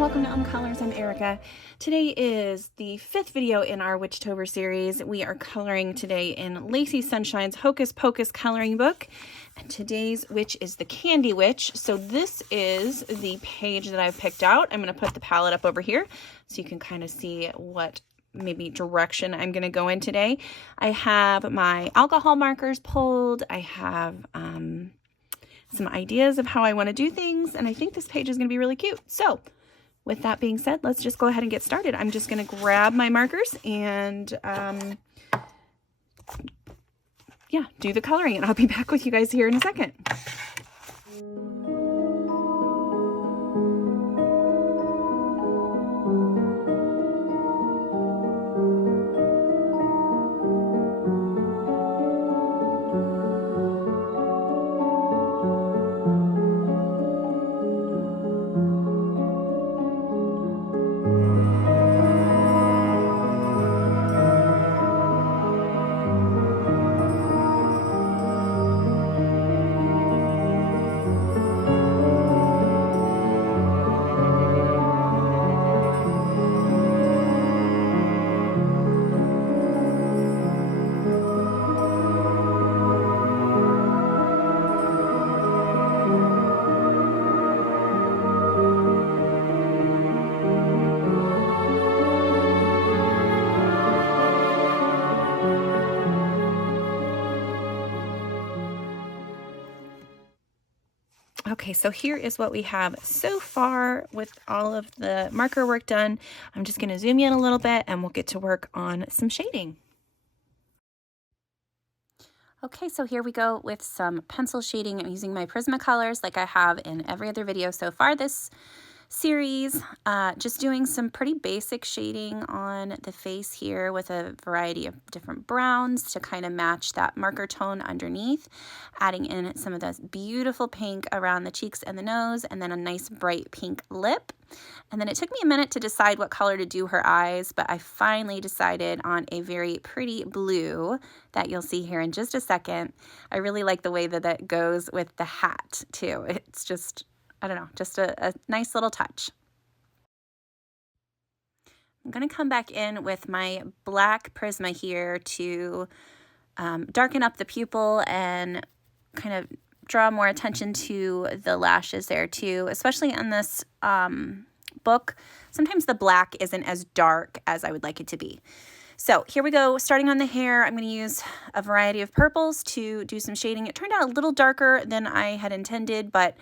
welcome to Colors. I'm Erica. Today is the 5th video in our Witchtober series. We are coloring today in Lacey Sunshine's Hocus Pocus coloring book. And today's witch is the Candy Witch. So this is the page that I've picked out. I'm going to put the palette up over here so you can kind of see what maybe direction I'm going to go in today. I have my alcohol markers pulled. I have some ideas of how I want to do things, and I think this page is going to be really cute. So with that being said, let's just go ahead and get started. I'm just going to grab my markers and yeah, do the coloring, and I'll be back with you guys here in a second. Okay, so here is what we have so far with all of the marker work done. I'm just going to zoom in a little bit and we'll get to work on some shading. Okay, so here we go with some pencil shading. I'm using my Prismacolors like I have in every other video so far this series. Just doing some pretty basic shading on the face here with a variety of different browns to kind of match that marker tone underneath, adding in some of this beautiful pink around the cheeks and the nose, and then a nice bright pink lip. And then it took me a minute to decide what color to do her eyes, but I finally decided on a very pretty blue that you'll see here in just a second. I really like the way that that goes with the hat too. It's just, I don't know, just a nice little touch. I'm going to come back in with my black Prisma here to darken up the pupil and kind of draw more attention to the lashes there too, especially in this book. Sometimes the black isn't as dark as I would like it to be. So here we go, starting on the hair. I'm going to use a variety of purples to do some shading. It turned out a little darker than I had intended, but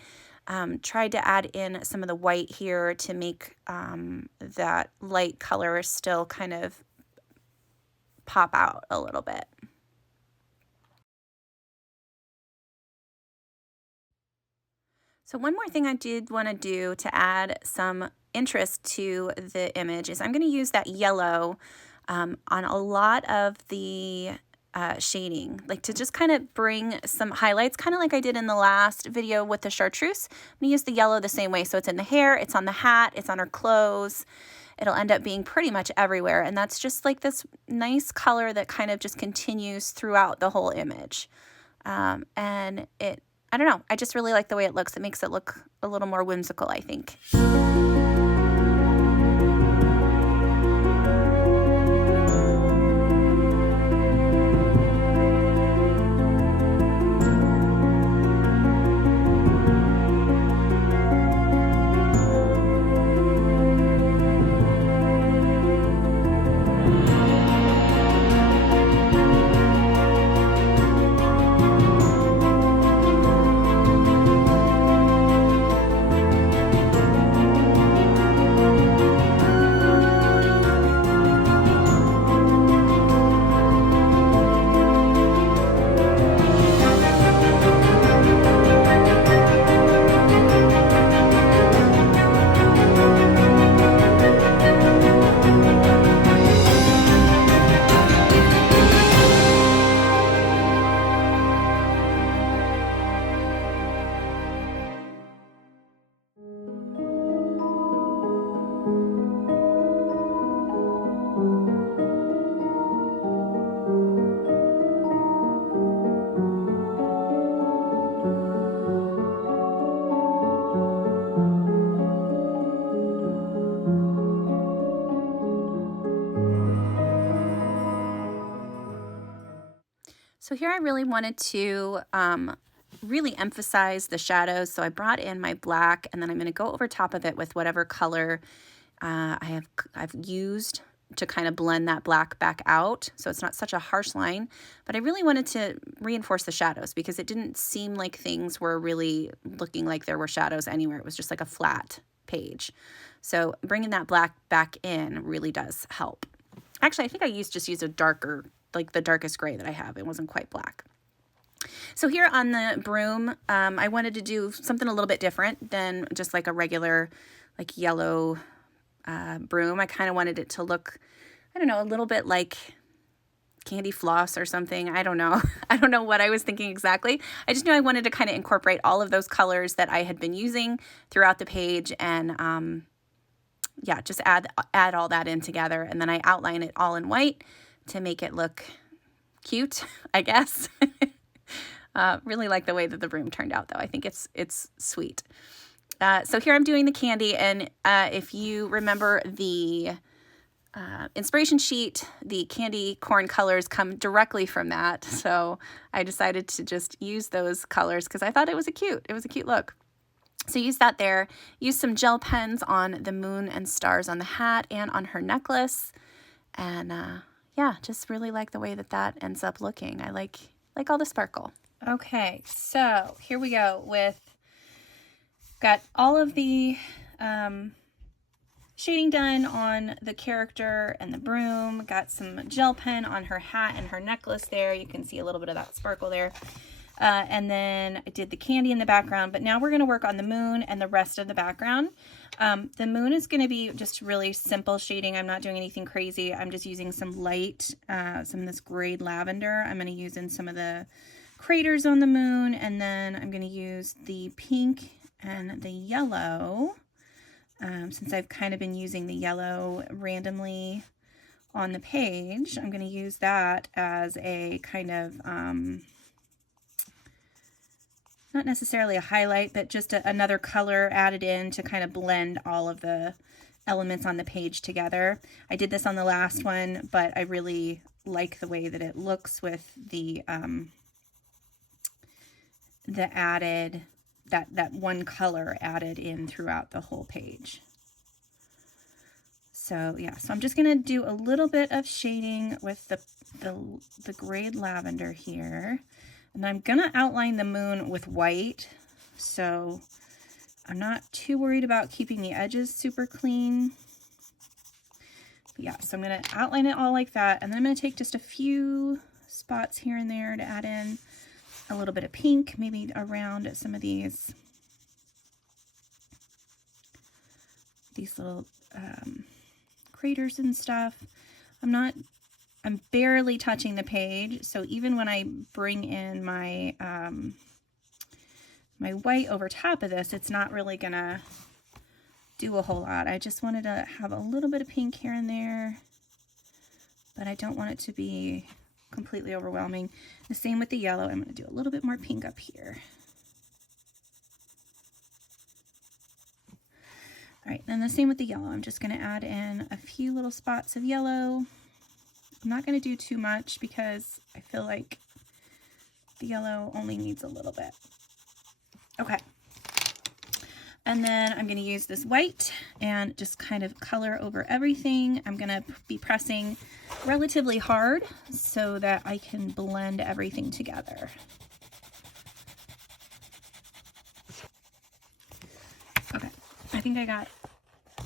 tried to add in some of the white here to make that light color still kind of pop out a little bit. So one more thing I did want to do to add some interest to the image is I'm going to use that yellow on a lot of the shading, like to just kind of bring some highlights, kind of like I did in the last video with the chartreuse. I'm going to use the yellow the same way. So it's in the hair, it's on the hat, it's on her clothes. It'll end up being pretty much everywhere. And that's just like this nice color that kind of just continues throughout the whole image. And I don't know, I just really like the way it looks. It makes it look a little more whimsical, I think. So here I really wanted to really emphasize the shadows. So I brought in my black, and then I'm going to go over top of it with whatever color I've used to kind of blend that black back out. So it's not such a harsh line, but I really wanted to reinforce the shadows because it didn't seem like things were really looking like there were shadows anywhere. It was just like a flat page. So bringing that black back in really does help. Actually, I think I just used a darker, like the darkest gray that I have. It wasn't quite black. So here on the broom, I wanted to do something a little bit different than just like a regular like yellow broom. I kind of wanted it to look, I don't know, a little bit like candy floss or something. I don't know. I don't know what I was thinking exactly. I just knew I wanted to kind of incorporate all of those colors that I had been using throughout the page and yeah, just add all that in together. And then I outline it all in white to make it look cute, I guess. Really like the way that the broom turned out, though. I think it's sweet. So here I'm doing the candy, and if you remember the inspiration sheet, the candy corn colors come directly from that. So I decided to just use those colors because I thought it was a cute look. So use that there. Use some gel pens on the moon and stars on the hat and on her necklace. And yeah, just really like the way that ends up looking. I like all the sparkle. Okay, so here we go with, got all of the shading done on the character and the broom. Got some gel pen on her hat and her necklace there. You can see a little bit of that sparkle there. And then I did the candy in the background, but now we're going to work on the moon and the rest of the background. The moon is going to be just really simple shading. I'm not doing anything crazy. I'm just using some light, some of this grayed lavender. I'm going to use in some of the craters on the moon, and then I'm going to use the pink and the yellow. Since I've kind of been using the yellow randomly on the page, I'm going to use that as a kind of not necessarily a highlight, but just another color added in to kind of blend all of the elements on the page together. I did this on the last one, but I really like the way that it looks with the added, that one color added in throughout the whole page. So yeah, so I'm just gonna do a little bit of shading with the grayed lavender here. And I'm gonna outline the moon with white, so I'm not too worried about keeping the edges super clean. But yeah, so I'm gonna outline it all like that, and then I'm gonna take just a few spots here and there to add in a little bit of pink, maybe around some of these little craters and stuff. I'm barely touching the page, so even when I bring in my my white over top of this, it's not really gonna do a whole lot. I just wanted to have a little bit of pink here and there, but I don't want it to be completely overwhelming. The same with the yellow. I'm going to do a little bit more pink up here. All right, then the same with the yellow. I'm just going to add in a few little spots of yellow. I'm not going to do too much because I feel like the yellow only needs a little bit. Okay. And then I'm going to use this white and just kind of color over everything. I'm going to be pressing relatively hard so that I can blend everything together. Okay, I think I got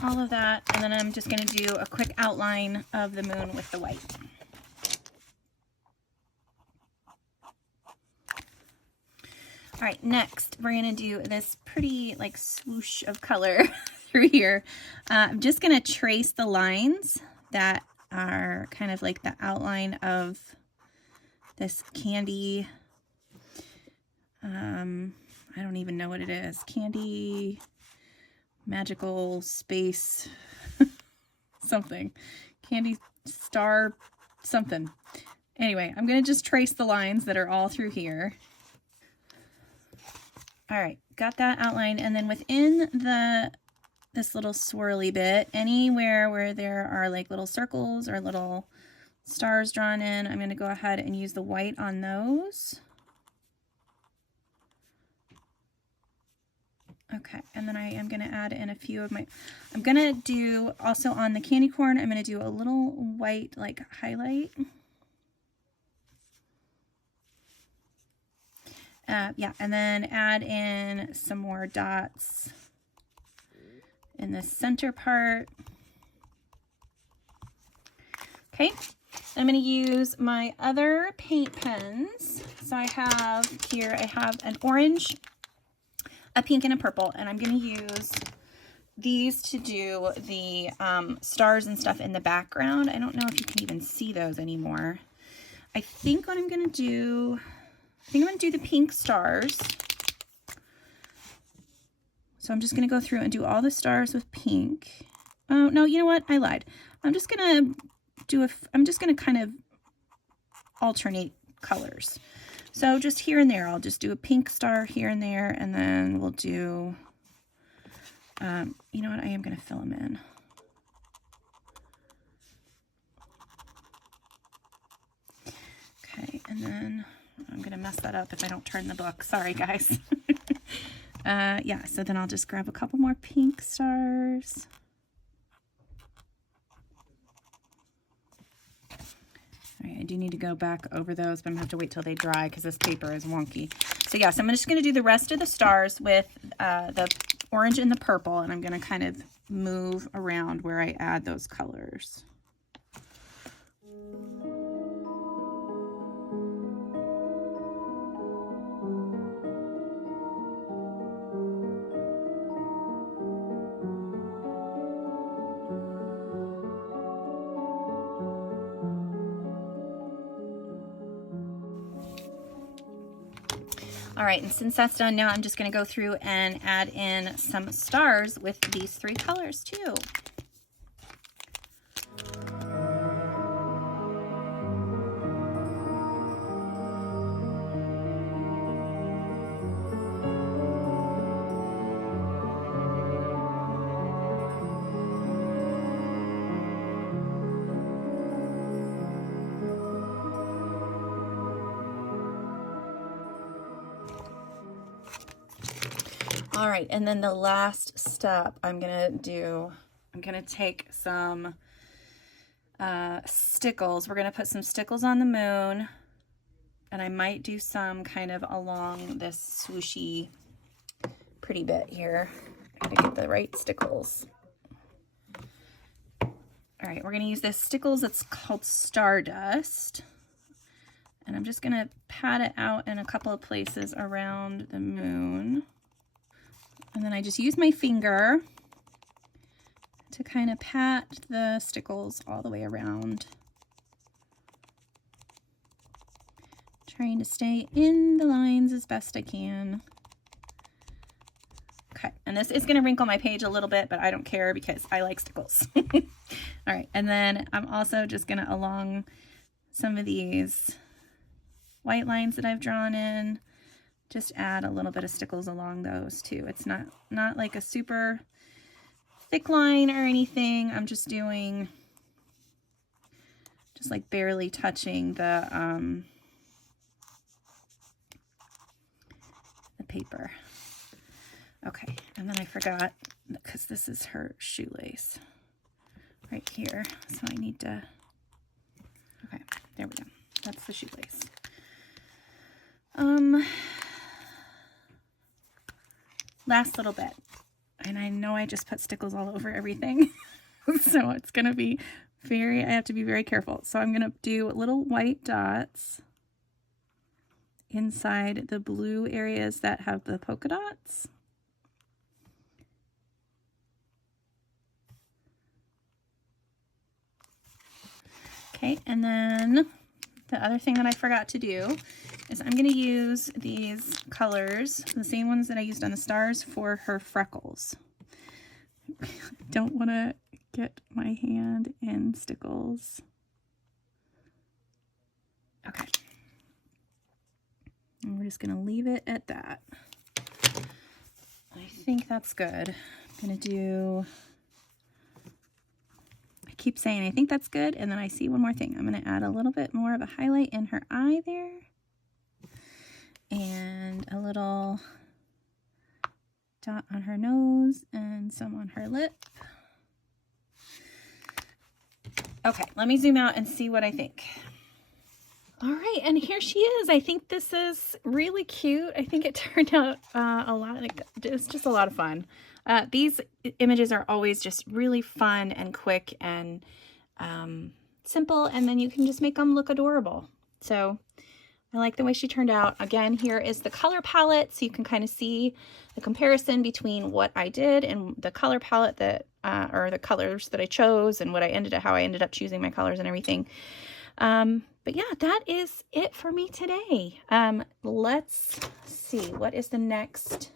all of that, and then I'm just going to do a quick outline of the moon with the white. All right, next we're going to do this pretty like swoosh of color through here. I'm just going to trace the lines that are kind of like the outline of this candy. I don't even know what it is. Candy, magical space, something. Candy star, something. Anyway, I'm going to just trace the lines that are all through here. All right, got that outline, and then within this little swirly bit, anywhere where there are like little circles or little stars drawn in. I'm going to go ahead and use the white on those. Okay, and then I am going to add in a few of my, I'm going to do also on the candy corn, I'm going to do a little white like highlight. Yeah, and then add in some more dots in the center part. Okay, I'm going to use my other paint pens. So I have here, I have an orange, a pink, and a purple, and I'm going to use these to do the stars and stuff in the background. I don't know if you can even see those anymore. I think what I'm going to do, I think I'm going to do the pink stars. So I'm just going to go through and do all the stars with pink. Oh, no, you know what? I lied. I'm just going to kind of alternate colors. So just here and there, I'll just do a pink star here and there, and then we'll do, you know what? I am going to fill them in. Okay, and then I'm going to mess that up if I don't turn the book. Sorry, guys. Yeah, so then I'll just grab a couple more pink stars. All right, I do need to go back over those, but I'm going to have to wait till they dry because this paper is wonky. So yeah, so I'm just going to do the rest of the stars with the orange and the purple, and I'm going to kind of move around where I add those colors. All right, and since that's done, now I'm just going to go through and add in some stars with these three colors too. All right, and then the last step I'm going to take some stickles. We're going to put some stickles on the moon, and I might do some kind of along this swooshy pretty bit here. I gotta get the right stickles. All right, we're going to use this stickles. It's called Stardust. And I'm just going to pat it out in a couple of places around the moon. And then I just use my finger to kind of pat the stickles all the way around. Trying to stay in the lines as best I can. Okay, and this is going to wrinkle my page a little bit, but I don't care because I like stickles. All right, and then I'm also just going to, along some of these white lines that I've drawn in, just add a little bit of stickles along those too. It's not like a super thick line or anything. I'm just doing, just like barely touching the paper. Okay, and then I forgot, because this is her shoelace right here. So I need to, okay, there we go. That's the shoelace. Last little bit, and I know I just put stickles all over everything, so it's gonna be I have to be very careful. So I'm gonna do little white dots inside the blue areas that have the polka dots. Okay, and then the other thing that I forgot to do is I'm going to use these colors, the same ones that I used on the stars, for her freckles. I don't want to get my hand in stickles. Okay. And we're just going to leave it at that. I think that's good. I'm going to do, I keep saying, I think that's good. And then I see one more thing. I'm going to add a little bit more of a highlight in her eye there. And a little dot on her nose and some on her lip. Okay, let me zoom out and see what I think. All right, and here she is. I think this is really cute. I think it turned out it's just a lot of fun. These images are always just really fun and quick and simple, and then you can just make them look adorable. So I like the way she turned out. Again, here is the color palette, so you can kind of see the comparison between what I did and the color palette that, or the colors that I chose, and how I ended up choosing my colors and everything. But yeah, that is it for me today. Let's see, what is the next?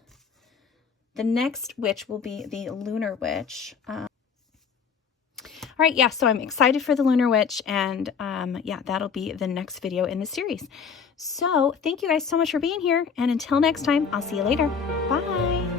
The next witch will be the Lunar Witch. All right, yeah, so I'm excited for the Lunar Witch, and yeah, that'll be the next video in the series. So thank you guys so much for being here, and until next time, I'll see you later. Bye.